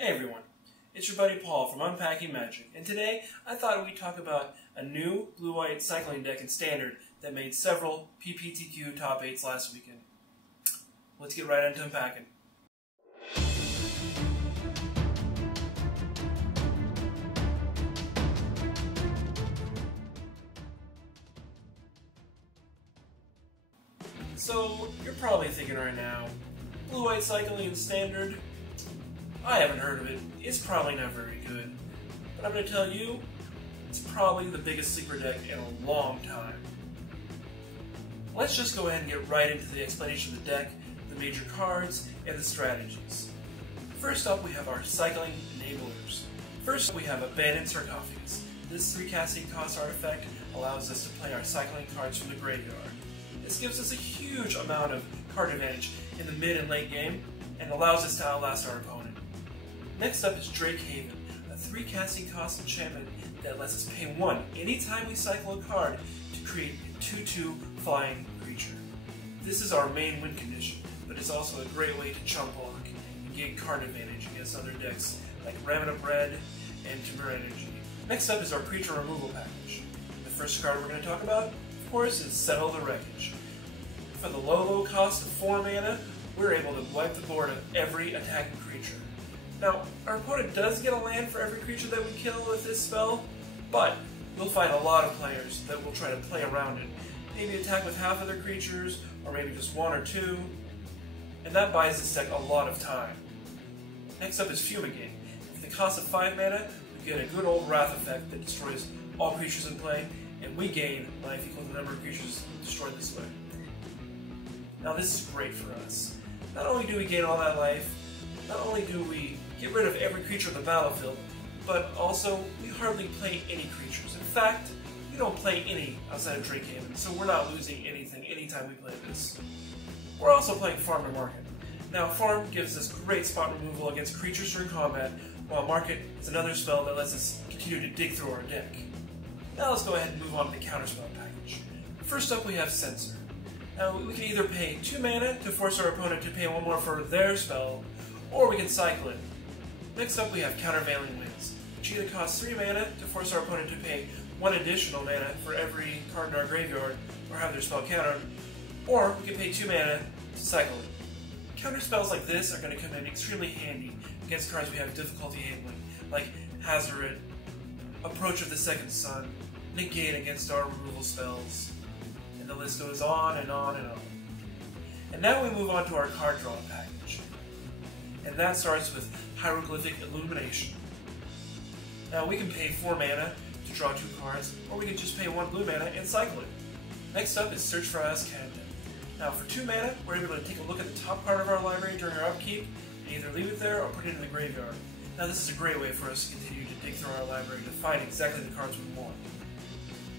Hey everyone, it's your buddy Paul from Unpacking Magic, and today I thought we'd talk about a new blue-white cycling deck in Standard that made several PPTQ top 8s last weekend. Let's get right into unpacking. So, you're probably thinking right now, blue-white cycling in Standard? I haven't heard of it. It's probably not very good. But I'm going to tell you, it's probably the biggest sleeper deck in a long time. Let's just go ahead and get right into the explanation of the deck, the major cards, and the strategies. First up, we have our cycling enablers. First, we have Abandoned Sarcophagus. This 3 casting cost artifact allows us to play our cycling cards from the graveyard. This gives us a huge amount of card advantage in the mid and late game, and allows us to outlast our opponent. Next up is Drake Haven, a 3 casting cost enchantment that lets us pay 1 anytime we cycle a card to create a 2/2 flying creature. This is our main win condition, but it's also a great way to chump block and gain card advantage against other decks like Ramen of Red and Timber Energy. Next up is our creature removal package. The first card we're going to talk about, of course, is Settle the Wreckage. For the low cost of 4 mana, we're able to wipe the board of every attacking creature. Now, our opponent does get a land for every creature that we kill with this spell, but we'll find a lot of players that will try to play around it. Maybe attack with half of their creatures, or maybe just 1 or 2, and that buys this deck a lot of time. Next up is Fumigate. For the cost of 5 mana, we get a good old Wrath effect that destroys all creatures in play, and we gain life equal to the number of creatures destroyed this way. Now this is great for us. Not only do we gain all that life, not only do we get rid of every creature on the battlefield, but also we hardly play any creatures. In fact, we don't play any outside of Drake Haven, so we're not losing anything anytime we play this. We're also playing Farm to Market. Now Farm gives us great spot removal against creatures during combat, while Market is another spell that lets us continue to dig through our deck. Now let's go ahead and move on to the counterspell package. First up we have Censor. Now we can either pay 2 mana to force our opponent to pay 1 more for their spell, or we can cycle it. Next up we have Countervailing Winds, which either costs 3 mana to force our opponent to pay 1 additional mana for every card in our graveyard or have their spell countered, or we can pay 2 mana to cycle it. Counter spells like this are going to come in extremely handy against cards we have difficulty handling, like Hazoret, Approach of the Second Sun, Negate against our removal spells, and the list goes on and on and on. And now we move on to our card draw package. And that starts with Hieroglyphic Illumination. Now we can pay 4 mana to draw 2 cards, or we can just pay 1 blue mana and cycle it. Next up is Search for Azcanta. Now for 2 mana, we're able to take a look at the top card of our library during our upkeep, and either leave it there or put it in the graveyard. Now this is a great way for us to continue to dig through our library to find exactly the cards we want,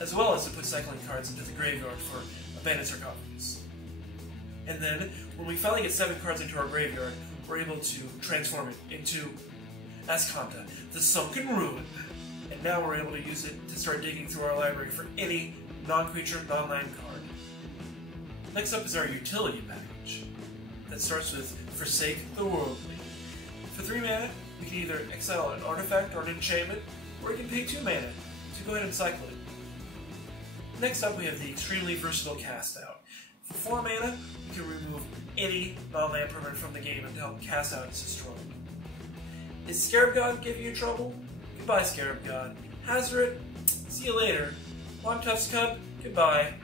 as well as to put cycling cards into the graveyard for Abandoned Sarcophagus. And then, when we finally get 7 cards into our graveyard, we're able to transform it into Azcanta, the Sunken Ruin. And now we're able to use it to start digging through our library for any non-creature, non-land card. Next up is our utility package. That starts with Forsake the Worldly. For 3 mana, we can either exile an artifact or an enchantment, or we can pay 2 mana to go ahead and cycle it. Next up we have the extremely versatile Cast Out. For 4 mana, we can remove any non-land permanent from the game and help cast out its destroy. Is Scarab God giving you trouble? Goodbye, Scarab God. Hazoret, see you later. Longtuft's Cub, goodbye.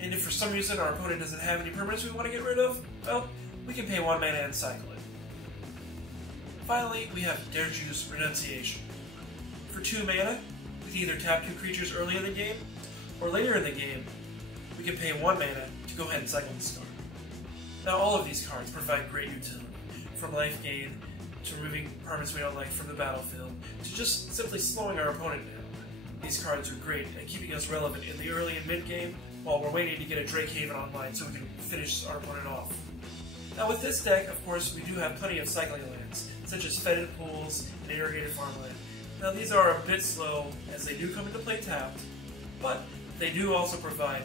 And if for some reason our opponent doesn't have any permanents we want to get rid of, well, we can pay 1 mana and cycle it. Finally, we have Dereju's Renunciation. For 2 mana, we can either tap 2 creatures early in the game, or later in the game, we can pay 1 mana to go ahead and cycle this card. Now all of these cards provide great utility, from life gain, to removing permanents we don't like from the battlefield, to just simply slowing our opponent down. These cards are great at keeping us relevant in the early and mid game, while we're waiting to get a Drake Haven online so we can finish our opponent off. Now with this deck, of course, we do have plenty of cycling lands, such as Fetid Pools and Irrigated Farmland. Now these are a bit slow, as they do come into play tapped, but they do also provide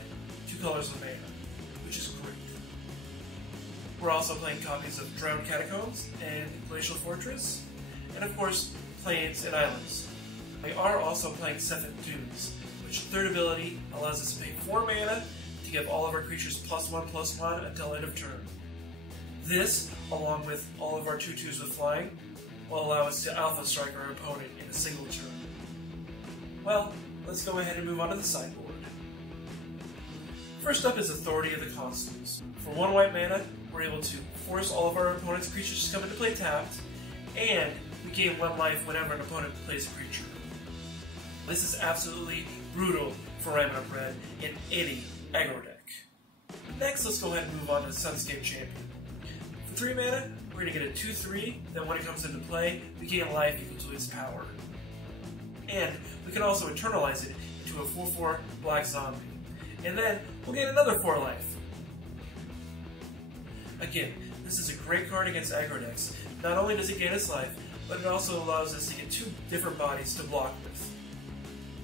2 colors of mana, which is great. We're also playing copies of Drowned Catacombs and Glacial Fortress. and of course, plains and islands. We are also playing Seventh Dunes, which third ability allows us to pay 4 mana to give all of our creatures +1/+1 until end of turn. This, along with all of our 2/2s with flying, will allow us to Alpha Strike our opponent in a single turn. Well, let's go ahead and move on to the sideboard. First up is Authority of the Consuls. For 1 white mana, we're able to force all of our opponent's creatures to come into play tapped, and we gain 1 life whenever an opponent plays a creature. This is absolutely brutal for Ramina Bread in any aggro deck. Next, let's go ahead and move on to Sunscape Champion. For 3 mana, we're going to get a 2/3 that when it comes into play, we gain life equal to its power. And we can also internalize it into a 4/4 black zombie. And then we'll gain another 4 life. Again, this is a great card against aggro decks. Not only does it gain its life, but it also allows us to get 2 different bodies to block with.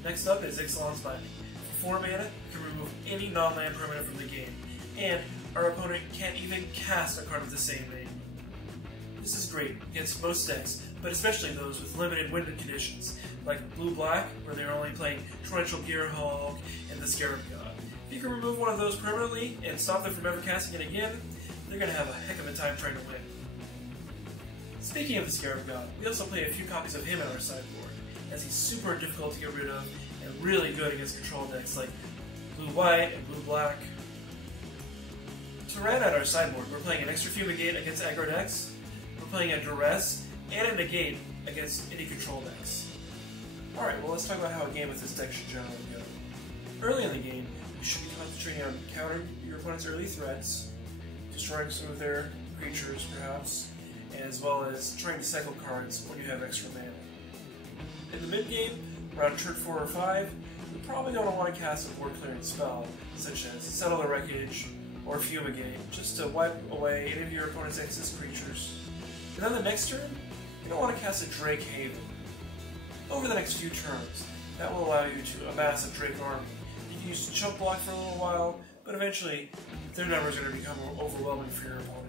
Next up is Ixalan's Binding. For 4 mana, we can remove any non-land permanent from the game, and our opponent can't even cast a card of the same name. This is great against most decks, but especially those with limited window conditions, like blue-black, where they're only playing Torrential Gearhulk and the Scarab God. If you can remove one of those permanently and stop them from ever casting it again, they're going to have a heck of a time trying to win. Speaking of the Scarab God, we also play a few copies of him in our sideboard, as he's super difficult to get rid of and really good against control decks like blue-white and blue-black. To round out our sideboard, we're playing an extra Fumigate against aggro decks, we're playing a Duress, and a Negate against any control decks. Alright, well let's talk about how a game with this deck should generally go. Early in the game, you should be concentrating on countering your opponent's early threats, destroying some of their creatures perhaps, as well as trying to cycle cards when you have extra mana. In the mid-game, around turn 4 or 5, you're probably going to want to cast a board clearing spell, such as Settle the Wreckage or Fumigate, just to wipe away any of your opponent's excess creatures. And then the next turn, you're going to want to cast a Drake Haven. Over the next few turns, that will allow you to amass a Drake army. You can use chump block for a little while, but eventually their numbers are going to become overwhelming for your opponent.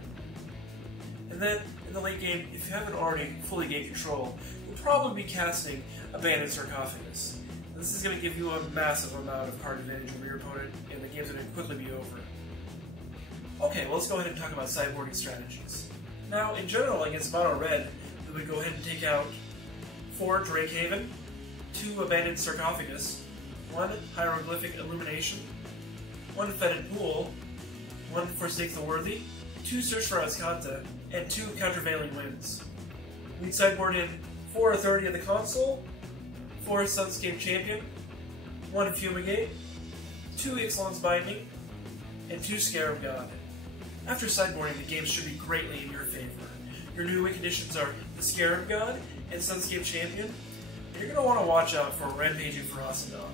And then, in the late game, if you haven't already fully gained control, you'll probably be casting Abandoned Sarcophagus. This is going to give you a massive amount of card advantage over your opponent, and the game's going to quickly be over. Okay, well let's go ahead and talk about sideboarding strategies. Now, in general, against mono red, we would go ahead and take out 4 Drake Haven, 2 Abandoned Sarcophagus, 1 Hieroglyphic Illumination, 1 Fetid Pool, 1 Forsake the Worthy, 2 Search for Azcanta, and 2 Countervailing Winds. We'd sideboard in 4 Authority of the Consul, 4 Sunscape Champion, 1 Fumigate, 2 Ixalan's Binding, and 2 Scarab God. After sideboarding, the game should be greatly in your favor. Your new win conditions are the Scarab God and Sunscape Champion, and you're going to want to watch out for Rampaging Ferocidon.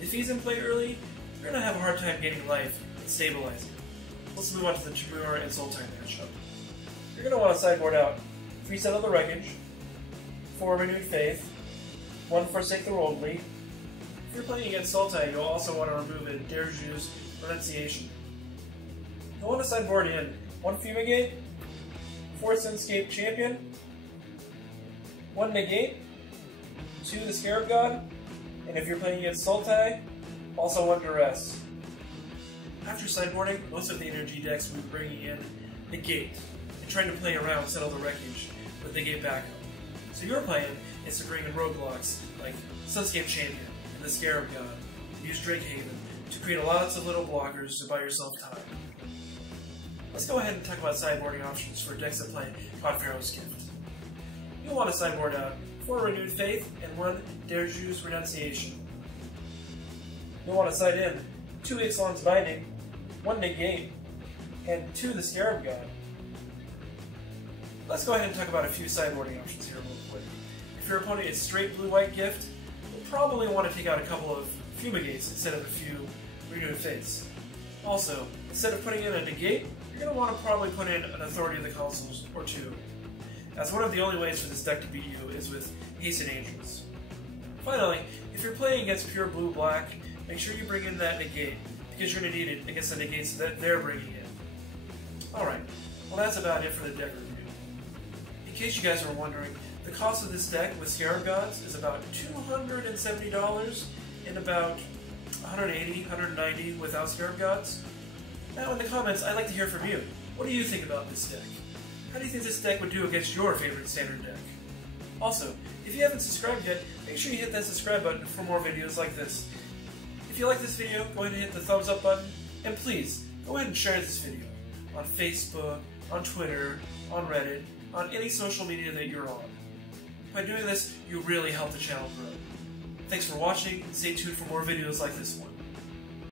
If he's in play early, you're going to have a hard time gaining life and stabilizing. Let's move on to the Tribura and Sultai matchup. You're going to want to sideboard out 3 Settle the Wreckage, 4 Renewed Faith, 1 Forsake the Worldly. If you're playing against Sultai, you'll also want to remove a Derju's Renunciation. You'll want to sideboard in 1 Fumigate, 4 Sunscape Champion, 1 Negate, 2 the Scarab God, and if you're playing against Sultai, also 1 Duress. After sideboarding, most of the energy decks will be bringing in Negate and trying to play around Settle the Wreckage with Negate backup. So your plan is to bring in roadblocks like Sunscape Champion and the Scarab God, and use Drake Haven to create lots of little blockers to buy yourself time. Let's go ahead and talk about sideboarding options for decks that play God Pharaoh's Gift. You'll want to sideboard out 4 Renewed Faith and 1 Derju's Renunciation. You'll want to side in 2 Ixalan's Binding, 1 Negate, and 2 the Scarab God. Let's go ahead and talk about a few sideboarding options here real quick. If your opponent is straight blue-white gift, you'll probably want to take out a couple of Fumigates instead of a few Renewed Faiths. Also, instead of putting in a Negate, you're going to want to probably put in an Authority of the Consuls or 2, as one of the only ways for this deck to beat you is with Hasten Angels. Finally, if you're playing against pure blue-black, make sure you bring in that Negate, because you're going to need it against the Negates that they're bringing in. Alright, well that's about it for the deck review. in case you guys are wondering, the cost of this deck with Scarab Gods is about $270 and about $180, $190 without Scarab Gods. Now in the comments, I'd like to hear from you. What do you think about this deck? How do you think this deck would do against your favorite standard deck? Also, if you haven't subscribed yet, make sure you hit that subscribe button for more videos like this. If you like this video, go ahead and hit the thumbs up button, and please, go ahead and share this video on Facebook, on Twitter, on Reddit, on any social media that you're on. By doing this, you really help the channel grow. Thanks for watching, and stay tuned for more videos like this one.